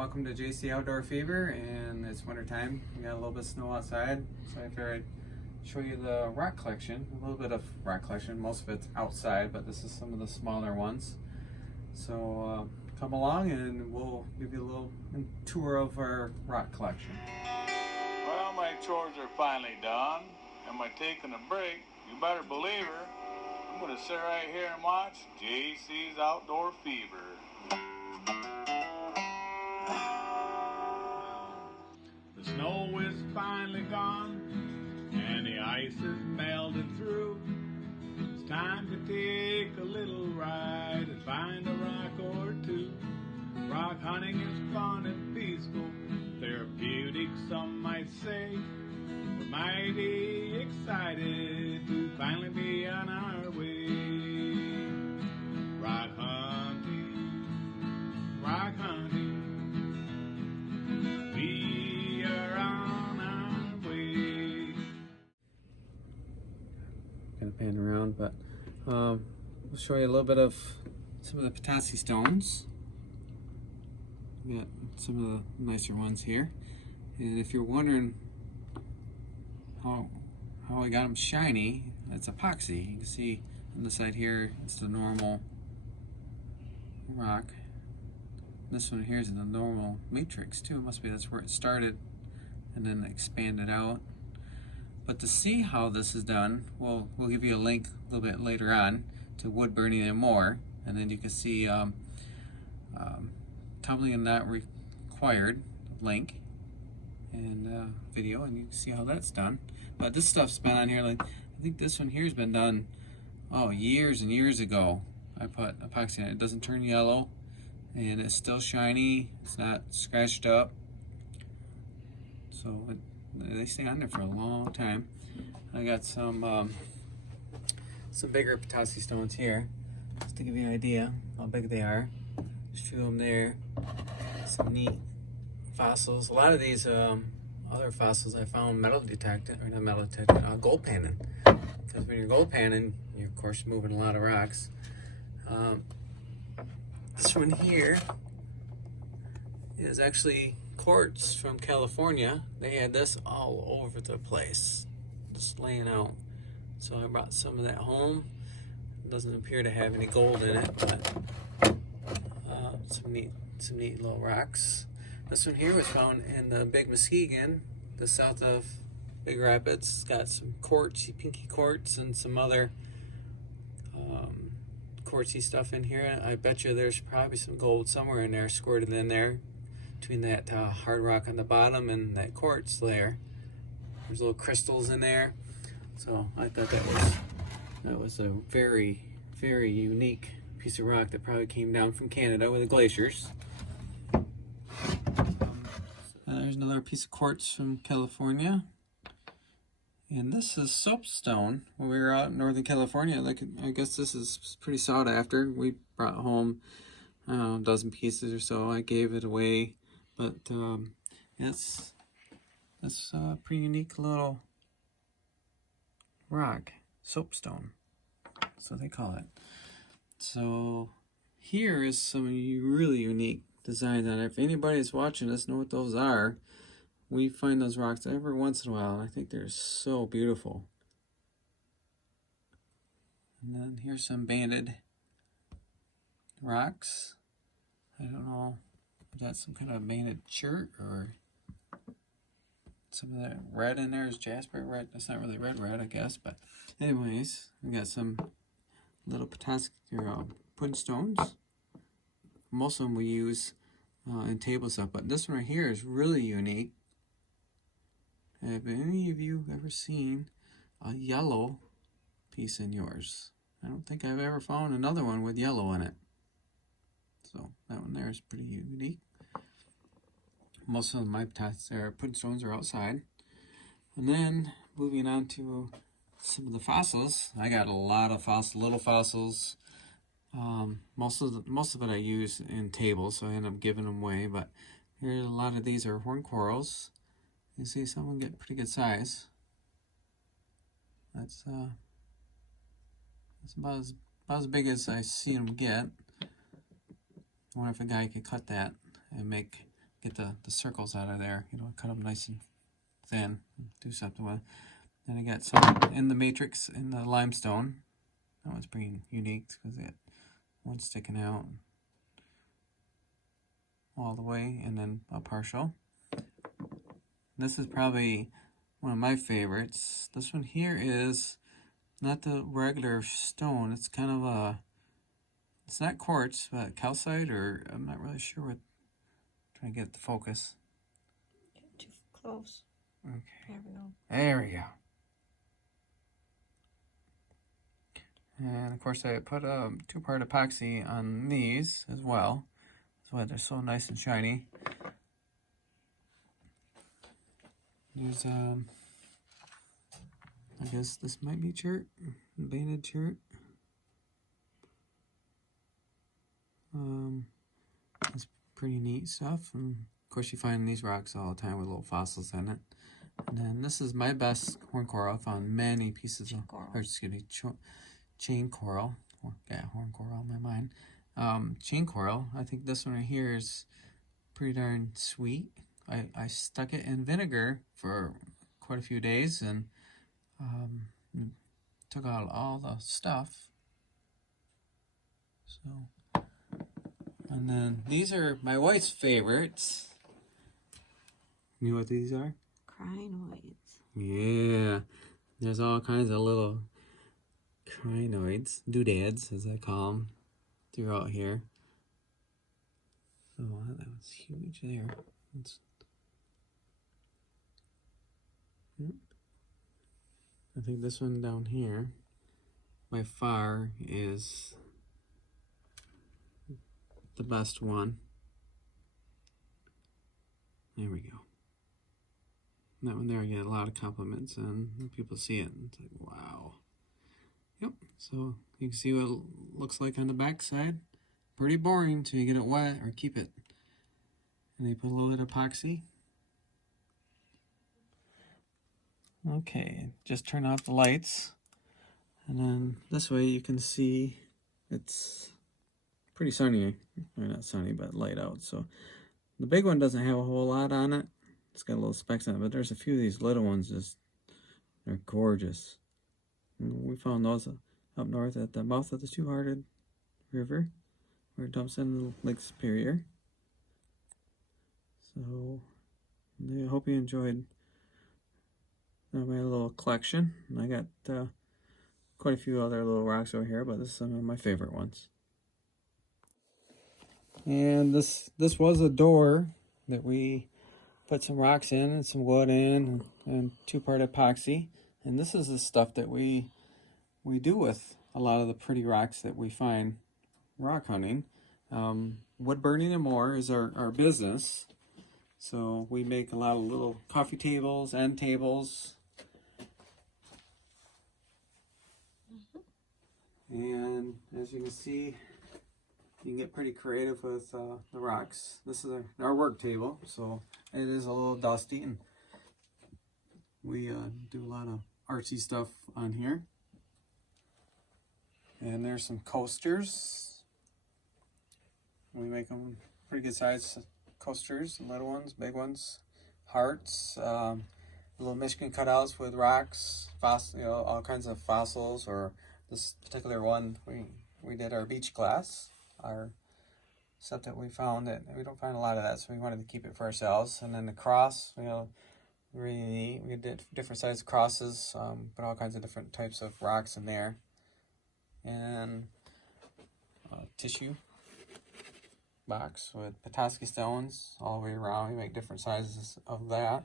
Welcome to JC Outdoor Fever, and it's winter time. We got a little bit of snow outside, so I figured I'd show you the rock collection. A little bit of rock collection. Most of it's outside, but this is some of the smaller ones. So come along and we'll give you a little tour of our rock collection. Well, my chores are finally done. Am I taking a break? You better believe her. I'm going to sit right here and watch JC's Outdoor Fever. The snow is finally gone, and the ice is melted through. It's time to take a little ride and find a rock or two. Rock hunting is fun and peaceful, therapeutic some might say. We're mighty excited to finally be on our way. Rock hunting, rock hunting. We are on our way. Gonna pan around, but we'll show you a little bit of some of the potassium stones. We got some of the nicer ones here, and if you're wondering how I got them shiny, it's epoxy. You can see on the side here it's the normal rock. This one here is the normal matrix too. It must be that's where it started and then expanded out. But to see how this is done, we'll give you a link a little bit later on to wood burning and more, and then you can see tumbling and not required link and video, and you can see how that's done. But this stuff's been on here, like I think this one here has been done years and years ago. I put epoxy on it. It doesn't turn yellow, and it's still shiny. It's not scratched up, so they stay on there for a long time. I got some bigger potassium stones here, just to give you an idea how big they are. Just a few of them there. Some neat fossils. A lot of these other fossils I found gold panning. Because when you're gold panning, you're of course moving a lot of rocks. This one here is actually quartz from California. They had this all over the place, just laying out. So I brought some of that home. It doesn't appear to have any gold in it, but some neat little rocks. This one here was found in the Big Muskegon, the south of Big Rapids. It's got some quartzy, pinky quartz, and some other quartzy stuff in here. I bet you there's probably some gold somewhere in there, squirted in there between that hard rock on the bottom and that quartz layer. There's little crystals in there. So I thought that was a very, very unique piece of rock that probably came down from Canada with the glaciers. There's another piece of quartz from California. And this is soapstone. When we were out in Northern California, I guess this is pretty sought after. We brought home a dozen pieces or so. I gave it away, but that's a pretty unique little rock, soapstone, so they call it. So here is some really unique designs on it. If anybody's watching this, know what those are. We find those rocks every once in a while, and I think they're so beautiful. And then here's some banded rocks. I don't know if that's some kind of banded shirt or some of that red in there is jasper red. That's not really red, I guess. But anyways, we got some little potassium pudding stones. Most of them we use in table stuff, but this one right here is really unique. Have any of you ever seen a yellow piece in yours? I don't think I've ever found another one with yellow in it. So that one there is pretty unique. Most of my pudding stones are outside. And then moving on to some of the fossils. I got a lot of little fossils. Most of it I use in tables, so I end up giving them away. But here, a lot of these are horned corals. You see some of them get pretty good size. That's about as big as I see them get. I wonder if a guy could cut that and make get the circles out of there. You know, cut them nice and thin. Do something with. Then I got some in the matrix in the limestone. That one's pretty unique because it one sticking out all the way, and then a partial. This is probably one of my favorites. This one here is not the regular stone. It's kind of a, it's not quartz, but calcite, or I'm not really sure what. Trying to get the focus. Too close. Okay. Never know. There we go. And of course I put a 2-part epoxy on these as well. That's why they're so nice and shiny. There's I guess this might be chert, banded chert. It's pretty neat stuff, and of course you find these rocks all the time with little fossils in it. And then this is my best horn coral. I found many pieces of, or excuse me, chain coral. Yeah, horn coral in my mind. Chain coral. I think this one right here is pretty darn sweet. I stuck it in vinegar for quite a few days and took out all the stuff. So, and then these are my wife's favorites. You know what these are? Crinoids. Yeah, there's all kinds of little crinoids, doodads as I call them, throughout here. Oh, that was huge there. I think this one down here by far is the best one. There we go. That one there I get a lot of compliments and people see it and it's like, wow. Yep, so you can see what it looks like on the back side. Pretty boring until you get it wet or keep it. And they put a little bit of epoxy. Okay, just turn off the lights. And then this way you can see it's pretty sunny. Or not sunny, but light out. So the big one doesn't have a whole lot on it. It's got little specks on it, but there's a few of these little ones just, they're gorgeous. And we found those up north at the mouth of the Two-Hearted River, where it dumps into Lake Superior. So I hope you enjoyed my little collection. And I got quite a few other little rocks over here, but this is some of my favorite ones. And this was a door that we put some rocks in and some wood in and 2-part epoxy. And this is the stuff that we do with a lot of the pretty rocks that we find rock hunting. Wood burning and more is our business. So we make a lot of little coffee tables, end tables. And as you can see, you can get pretty creative with the rocks. This is our work table, so it is a little dusty, and we do a lot of artsy stuff on here. And there's some coasters. We make them pretty good size coasters, little ones, big ones, hearts, little Michigan cutouts with rocks, all kinds of fossils. Or this particular one, we did our beach glass, our stuff that we found that we don't find a lot of that, so we wanted to keep it for ourselves. And then the cross, really neat. We did different sized crosses, put all kinds of different types of rocks in there, and tissue box with Petoskey stones all the way around. We make different sizes of that.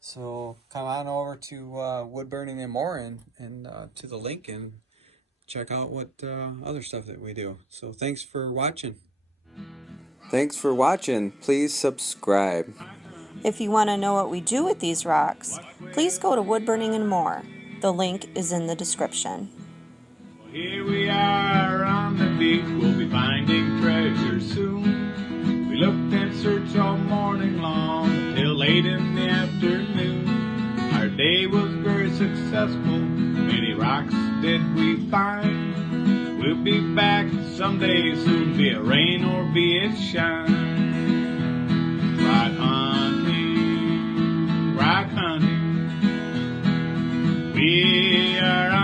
So come on over to Wood Burning and More and to the link and check out what other stuff that we do. So thanks for watching. Thanks for watching. Please subscribe. If you want to know what we do with these rocks, please go to Wood Burning and More. The link is in the description. Here we are on the beach, we'll be finding treasure soon. We looked and searched all morning long till late in the afternoon. Our day was very successful, many rocks did we find. We'll be back someday soon, be it rain or be it shine. We are